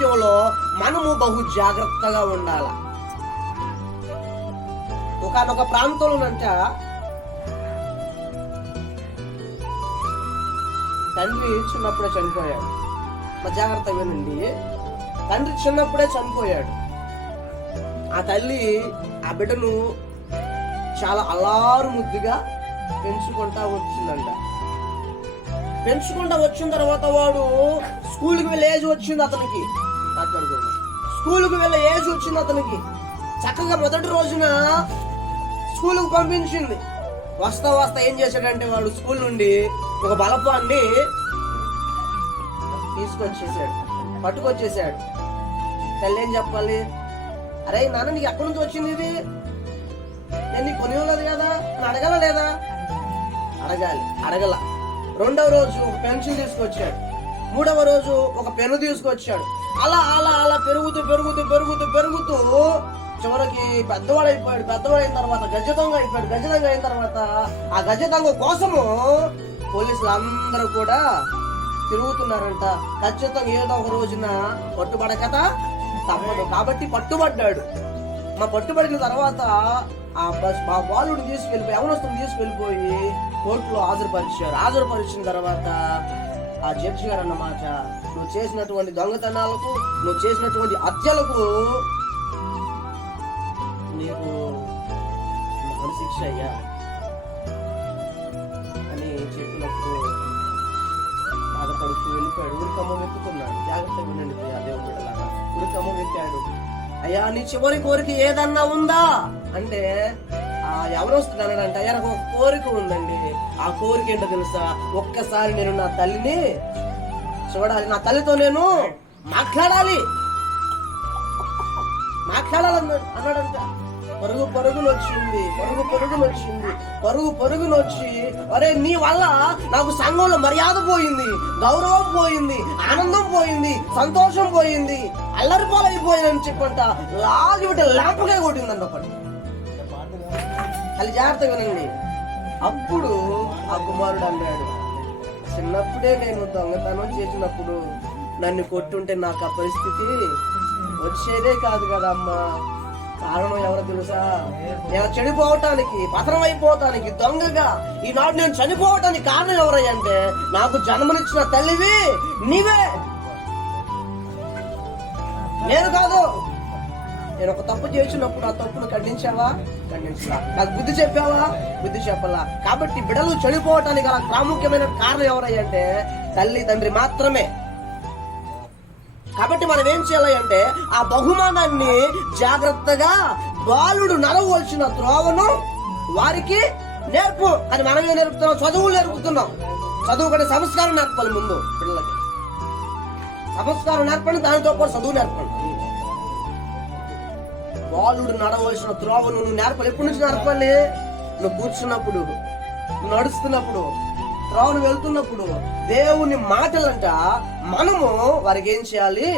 విషయంలో మనము బహు జాగ్రత్తగా ఉండాల. ఒకనొక ప్రాంతంలోనంట తండ్రి చిన్నప్పుడే చనిపోయాడు. జాగ్రత్త వినండి, తండ్రి చిన్నప్పుడే చనిపోయాడు. ఆ తల్లి ఆ బిడ్డను చాలా అల్లారు ముద్దుగా పెంచుకుంటా వచ్చిందంట. పెంచుకుంటా వచ్చిన తర్వాత వాడు స్కూల్కి వెళ్ళే ఏజ్ వచ్చింది అతనికి. స్కూల్కి వెళ్ళే ఏజ్ వచ్చింది అతనికి. చక్కగా మొదటి రోజున స్కూల్కి పంపించింది. వస్తా వస్తా ఏం చేశాడంటే వాడు స్కూల్ నుండి ఒక బలపాన్ని పట్టుకొచ్చేసాడు. తల్లి ఏం చెప్పాలి? అరే నాన్న, నీకు ఎక్కడి నుంచి వచ్చింది ఇది? నేను నీకు కొనివ్వలేదు కదా అని అడగల లేదా? అడగల. రెండవ రోజు ఒక పెన్సిల్ తీసుకొచ్చాడు. మూడవ రోజు ఒక పెన్ను తీసుకొచ్చాడు. అలా అలా అలా పెరుగుతూ పెరుగుతూ పెరుగుతూ పెరుగుతూ చివరికి పెద్దవాడైపోయాడు. పెద్దవాడైన తర్వాత గజదొంగ అయిపోయాడు. గజదొంగ అయిన తర్వాత ఆ గజదొంగ కోసము పోలీసులు అందరూ కూడా తిరుగుతున్నారంట. ఖచ్చితంగా ఏదో ఒక రోజున పట్టుబడకత తప్పదు కాబట్టి పట్టుబడ్డాడు. పట్టుబడిన తర్వాత ఆ బాలుడిని తీసుకెళ్ళిపోయి యవనస్తుని తీసుకెళ్ళిపోయి కోర్టులో హాజరుపరిచిన తర్వాత ఆ జడ్జి గారు అన్నమాట, నువ్వు చేసినటువంటి దొంగతనాలకు, నువ్వు చేసినటువంటి హత్యలకు నీకు శిక్ష అయ్యా అని చెప్పినప్పుడు బాధపడుతూ వెళ్ళిపోయాడు. ఉరికమ్మ ఎత్తుకున్నాడు. జాగ్రత్తగా వినండి అదే బిడ్డలాగా. ఉరికమ్మ ఎత్తాడు. అయ్యా, నీ చివరి కోరిక ఏదన్నా ఉందా అంటే ఎవరు వస్తున్నాడంటే, అయ్యా నాకు ఒక కోరిక ఉందండి. ఆ కోరిక ఏంటో తెలుసా? ఒక్కసారి నేను నా తల్లిని చూడాలి, నా తల్లితో నేను మాట్లాడాలి అన్నాడంట. పరుగును వచ్చి అరే నీ వల్ల నాకు సంఘంలో మర్యాద పోయింది, గౌరవం పోయింది, ఆనందం పోయింది, సంతోషం పోయింది, అల్లరిపాలైపోయిందని చెప్పంట లాగి బిడ్డ లేపగా కొట్టిందంట ఒకటి. అది జాగ్రత్తగా వినండి. అప్పుడు ఆ కుమారుడు అన్నాడు, చిన్నప్పుడే నేను దొంగతనం చేసినప్పుడు నన్ను కొట్టుంటే నాకు ఆ పరిస్థితి వచ్చేదే కాదు కదమ్మా. కారణం ఎవరో తెలుసా? నేను చెడిపోవటానికి, పతనం అయిపోవటానికి, దొంగగా ఈనాడు నేను చనిపోవటానికి కారణం ఎవరయ్యంటే నాకు జన్మనిచ్చిన తల్లివి నీవే, నేను కాదు. నేను ఒక తప్పు చేసినప్పుడు ఆ తప్పును ఖండించావా? నాకు బుద్ధి చెప్పావా? బుద్ధి చెప్పాలా? కాబట్టి బిడ్డలు చెడిపోవటానికి అలా ప్రాముఖ్యమైన కారణం ఎవరయ్యంటే తల్లి తండ్రి మాత్రమే. కాబట్టి మనం ఏం చేయాలి అంటే ఆ బహుమానాన్ని జాగ్రత్తగా బాలుడు నడవలసిన త్రోవను వారికి నేర్పు. అది మనమే నేర్పుతున్నాం, చదువులు నేర్పుతున్నాం. చదువు కూడా సంస్కారం నేర్పాలి. ముందు పిల్లలకి సంస్కారం నేర్పండి, దానితో పాటు చదువు నేర్పండి. బాలుడు నడవలసిన త్రోవను నువ్వు నేర్పాలి. ఎప్పటి నుంచి నేర్పాలి? నువ్వు కూర్చున్నప్పుడు, నువ్వు నడుస్తున్నప్పుడు, త్రోవను వెళ్తున్నప్పుడు దేవుని మాటలంట మనము వారికి ఏం చేయాలి?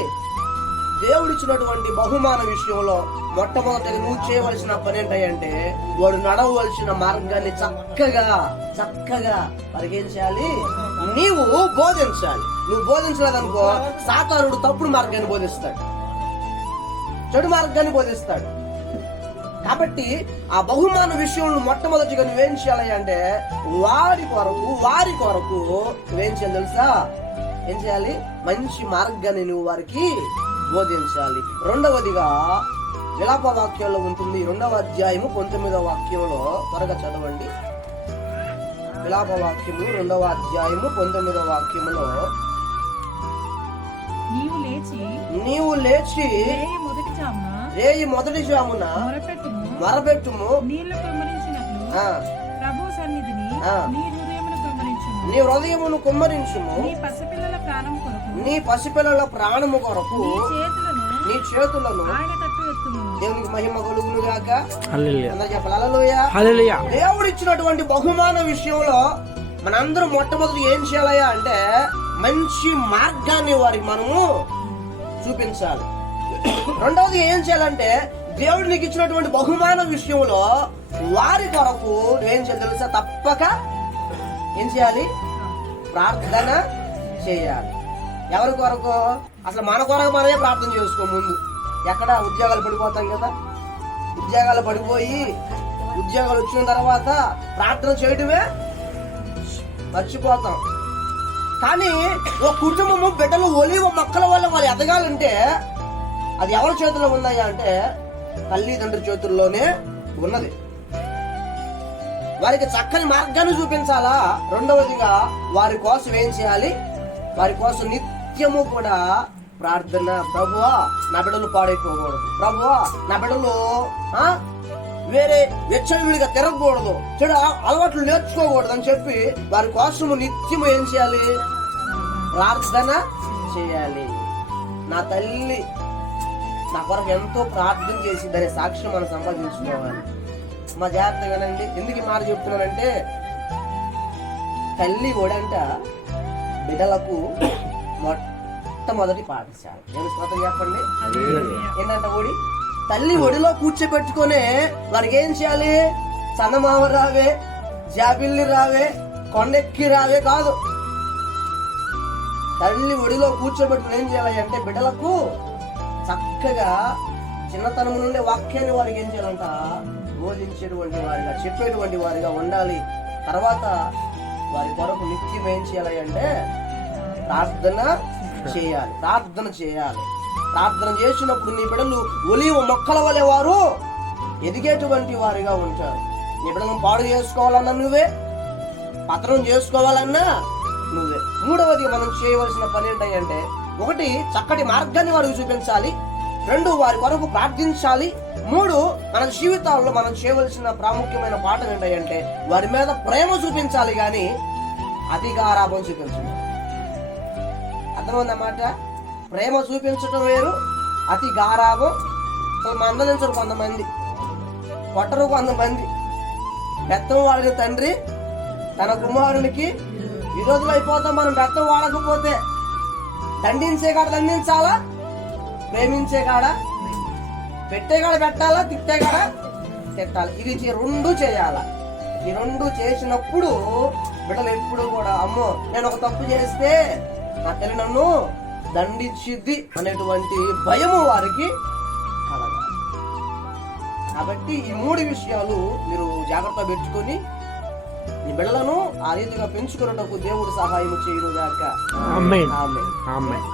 దేవుడిచ్చినటువంటి బహుమాన విషయంలో మొట్టమొదటి నువ్వు చేయవలసిన పని ఏంటంటే వాడు నడవలసిన మార్గాన్ని చక్కగా వారికి ఏం చేయాలి? నీవు బోధించాలి. నువ్వు బోధించలేదనుకో సాతానుడు తప్పుడు మార్గాన్ని బోధిస్తాడు, చెడు మార్గాన్ని బోధిస్తాడు. కాబట్టి ఆ బహుమాన విషయంలో మొట్టమొదటిగా నువ్వేం చేయాలి అంటే వారి కొరకు నువ్వేం చేయాలి తెలుసా? ఏం చేయాలి? మంచి మార్గాన్ని నువ్వు వారికి బోధించాలి. రెండవదిగా విలాప వాక్యంలో ఉంటుంది. 2వ అధ్యాయము 19వ వాక్యంలో త్వరగా చదవండి. విలాప వాక్యము 2వ అధ్యాయము 19వ వాక్యములో నీవు లేచి రేయి మొదటి జామున మొరపెట్టుము, నీ హృదయమును కుమ్మరించుము, నీ పసిపిల్లల ప్రాణము కొరకు నీ చేతులను దేవునికి మహిమ కలుగును గాక. హల్లెలూయా. దేవుడు ఇచ్చినటువంటి బహుమాన విషయంలో మనందరం మొట్టమొదటి ఏం చేయాలయ్యా అంటే మంచి మార్గాన్ని వారికి మనము చూపించాలి. రెండవది ఏం చేయాలంటే దేవుడు నీకు ఇచ్చినటువంటి బహుమాన విషయంలో వారి కొరకు నువ్వేం చేయాలి తెలుసా? తప్పక ఏం చేయాలి? ప్రార్థన చేయాలి. ఎవరి కొరకు? అసలు మన కొరకు మనమే ప్రార్థన చేసుకో ముందు. ఎక్కడ ఉద్యోగాలు పడిపోతాం కదా, ఉద్యోగాలు పడిపోయి ఉద్యోగాలు వచ్చిన తర్వాత ప్రార్థన చేయడమే మర్చిపోతాం. కానీ ఒక కుటుంబము బిడ్డలు ఒలివ మొక్కల వల్ల వాళ్ళు ఎదగాలంటే అది ఎవరి చేతుల్లో ఉన్నాయా అంటే తల్లిదండ్రుల చేతుల్లోనే ఉన్నది. వారికి చక్కని మార్గాన్ని చూపించాలా. రెండవదిగా వారి కోసం ఏం చేయాలి? వారి కోసం నిత్యము కూడా ప్రార్థన. ప్రభువా నా బిడ్డలు పాడైపోకూడదు, ప్రభువా నా బిడ్డలు వేరే వెచ్చవిడిగా తిరగకూడదు, చెడు అలవాట్లు నేర్చుకోకూడదు అని చెప్పి వారి కోసము నిత్యము ఏం చేయాలి? ప్రార్థన చేయాలి. నా తల్లి నా కొరకు ఎంతో ప్రార్థన చేసి దాని సాక్ష్యం మనం సంపాదించుకోవాలి. మా జాగ్రత్త వినండి. ఎందుకు ఈ మాట చెప్తున్నానంటే తల్లి ఒడంట బిడ్డలకు మొట్టమొదటి పాఠశాల. నేను స్తోత్రం చెప్పండి. ఏంటంట ఒడి? తల్లి ఒడిలో కూర్చోబెట్టుకునే వారికి ఏం చేయాలి? చందమామ రావే, జాబిల్లి రావే, కొండెక్కి రావే కాదు. తల్లి ఒడిలో కూర్చోబెట్టుకుని ఏం చేయాలి అంటే బిడ్డలకు చక్కగా చిన్నతనం నుండి వాక్యాన్ని వారికి ఏం చేయాలంట? బోధించేటువంటి వారిగా, చెప్పేటువంటి వారిగా ఉండాలి. తర్వాత వారి కొరకు నిత్యం ఏం చేయాలి అంటే ప్రార్థన చేయాలి. ప్రార్థన చేయాలి. ప్రార్థన చేసినప్పుడు నీ బిడ్డలు ఒలివ మొక్కల వలె వారు ఎదిగేటువంటి వారిగా ఉంటారు. నీ బిడ్డలను పాడు చేసుకోవాలన్నా నువ్వే, పతనం చేసుకోవాలన్నా నువ్వే. మూడవది మనం చేయవలసిన పని ఏంటంటే, ఒకటి చక్కటి మార్గాన్ని వారికి చూపించాలి, రెండు వారి కొరకు ప్రార్థించాలి, మూడు మన జీవితాల్లో మనం చేయవలసిన ప్రాముఖ్యమైన పాఠం ఏంటంటే వారి మీద ప్రేమ చూపించాలి, కానీ అధికారాభం చూపించాలి. అర్థమైందన్నమాట. ప్రేమ చూపించడం వేరు, అతి గారాభం. మందలించరు కొంతమంది, కొట్టరు కొంతమంది. బెత్తం వాడిన తండ్రి తన కుమారునికి ఈ రోజులో అయిపోతాం. మనం బెత్తం వాడకపోతే దండించే కాడ దండించాలా, ప్రేమించే కాడ పెట్టే కాడ పెట్టాలా, తిట్టే కాడ తిట్టాలి. ఇది రెండు చేయాలా. ఈ రెండు చేసినప్పుడు బిడ్డలు ఎప్పుడు కూడా అమ్మో నేను ఒక తప్పు చేస్తే నా తల్లి నన్ను దండించిద్ది అనేటువంటి భయము వారికి కలగాలి. కాబట్టి ఈ మూడు విషయాలు మీరు జాగ్రత్త పెట్టుకొని ఈ బిడ్డలను ఆ రీతిగా పెంచుకున్నటకు దేవుడు సహాయం చేయును గాక. ఆమేన్. ఆమేన్.